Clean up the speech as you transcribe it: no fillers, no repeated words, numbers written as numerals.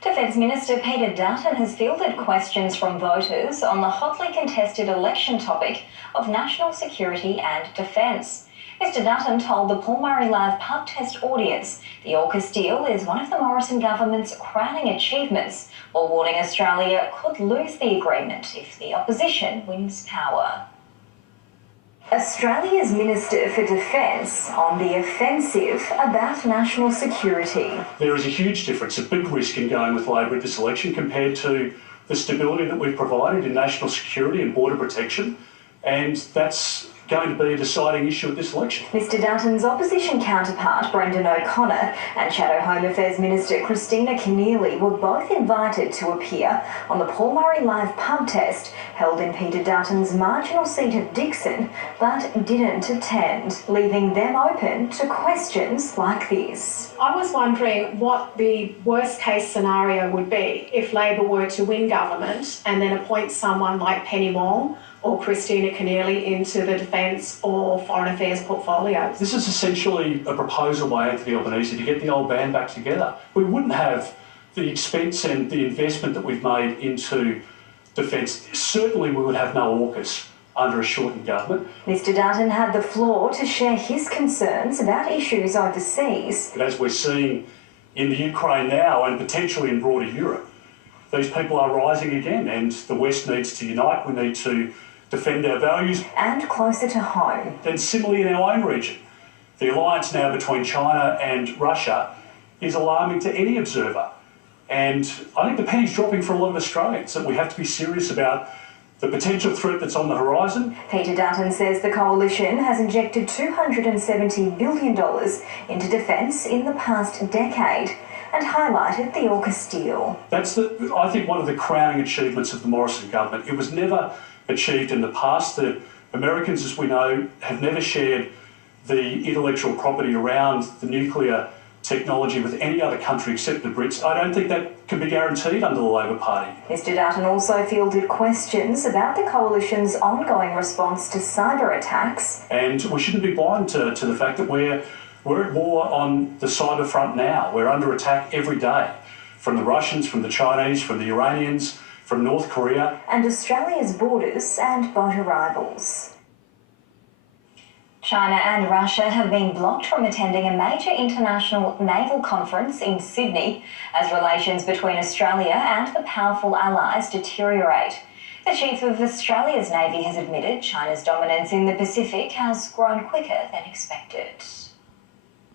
Defence Minister Peter Dutton has fielded questions from voters on the hotly contested election topic of national security and defence. Mr Dutton told the Paul Murray Live pub test audience the AUSUK Deal is one of the Morrison government's crowning achievements, while warning Australia could lose the agreement if the opposition wins power. Australia's Minister for Defence on the offensive about national security. There is a huge difference, a big risk in going with Labor at this election compared to the stability that we've provided in national security and border protection, and that's going to be a deciding issue at this election. Mr Dutton's opposition counterpart Brendan O'Connor and Shadow Home Affairs Minister Christina Keneally were both invited to appear on the Paul Murray Live pub test held in Peter Dutton's marginal seat of Dickson, but didn't attend, leaving them open to questions like this. I was wondering what the worst case scenario would be if Labor were to win government and then appoint someone like Penny Wong or Christina Keneally into the Defence or Foreign Affairs portfolios. This is essentially a proposal by Anthony Albanese to get the old band back together. We wouldn't have the expense and the investment that we've made into defence. Certainly we would have no AUKUS under a shortened government. Mr Dutton had the floor to share his concerns about issues overseas. But as we're seeing in the Ukraine now and potentially in broader Europe, these people are rising again and the West needs to unite. We need to defend our values. And closer to home. Then similarly in our own region, the alliance now between China and Russia is alarming to any observer. And I think the penny's dropping for a lot of Australians, that we have to be serious about the potential threat that's on the horizon. Peter Dutton says the coalition has injected $270 billion into defence in the past decade and highlighted the AUKUS deal. That's, I think, one of the crowning achievements of the Morrison government. It was never achieved in the past. The Americans, as we know, have never shared the intellectual property around the nuclear technology with any other country except the Brits. I don't think that can be guaranteed under the Labor Party. Mr Dutton also fielded questions about the coalition's ongoing response to cyber attacks. And we shouldn't be blind to the fact that we're at war on the cyber front now. We're under attack every day from the Russians, from the Chinese, from the Iranians, from North Korea. And Australia's borders and boat arrivals. China and Russia have been blocked from attending a major international naval conference in Sydney as relations between Australia and the powerful allies deteriorate. The chief of Australia's Navy has admitted China's dominance in the Pacific has grown quicker than expected.